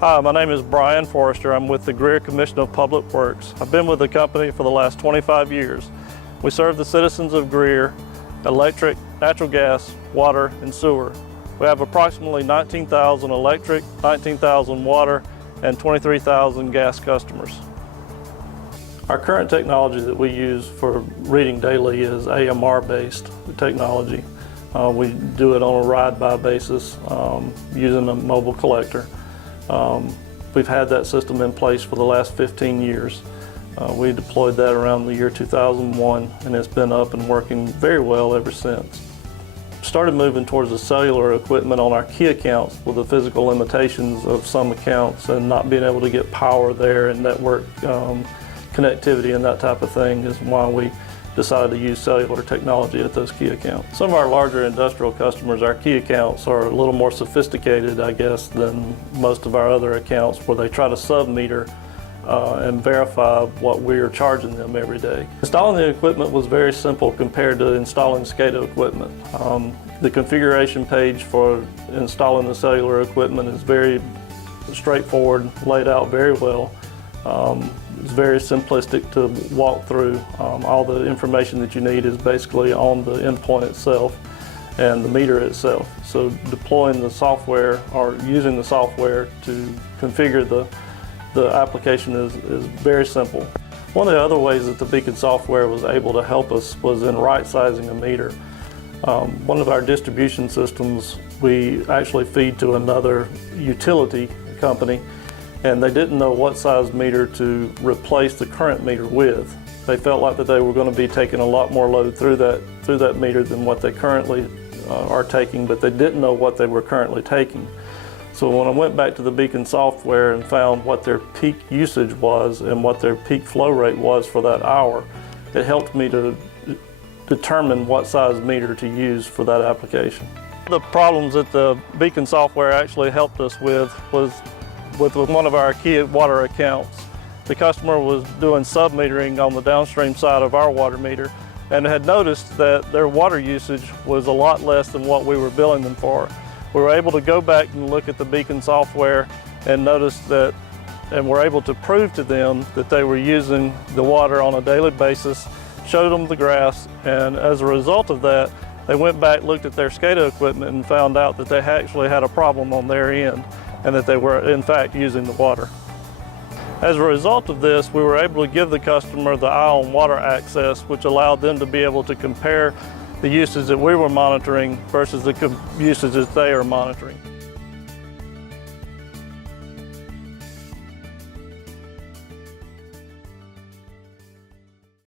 Hi, my name is Brian Forrester. I'm with the Greer Commission of Public Works. I've been with the company for the last 25 years. We serve the citizens of Greer, electric, natural gas, water, and sewer. We have approximately 19,000 electric, 19,000 water, and 23,000 gas customers. Our current technology that we use for reading daily is AMR-based technology. We do it on a ride-by basis using a mobile collector. We've had that system in place for the last 15 years. We deployed that around the year 2001, and it's been up and working very well ever since. Started moving towards the cellular equipment on our key accounts with the physical limitations of some accounts and not being able to get power there and network connectivity and that type of thing is why we decided to use cellular technology at those key accounts. Some of our larger industrial customers, our key accounts, are a little more sophisticated, I guess, than most of our other accounts where they try to sub-meter and verify what we're charging them every day. Installing the equipment was very simple compared to installing SCADA equipment. The configuration page for installing the cellular equipment is very straightforward, laid out very well. It's very simplistic to walk through. All the information that you need is basically on the endpoint itself and the meter itself. So deploying the software or using the software to configure the application is very simple. One of the other ways that the Beacon software was able to help us was in right-sizing a meter. One of our distribution systems, we actually feed to another utility company, and they didn't know what size meter to replace the current meter with. They felt like that they were going to be taking a lot more load through that meter than what they currently are taking, but they didn't know what they were currently taking. So when I went back to the Beacon software and found what their peak usage was and what their peak flow rate was for that hour, it helped me to determine what size meter to use for that application. The problems that the Beacon software actually helped us with was with one of our key water accounts. The customer was doing sub-metering on the downstream side of our water meter and had noticed that their water usage was a lot less than what we were billing them for. We were able to go back and look at the Beacon software and notice that, and were able to prove to them that they were using the water on a daily basis, showed them the graphs, and as a result of that, they went back, looked at their SCADA equipment and found out that they actually had a problem on their end and that they were in fact using the water. As a result of this, we were able to give the customer the Eye on Water access, which allowed them to be able to compare the usage that we were monitoring versus the usage that they are monitoring.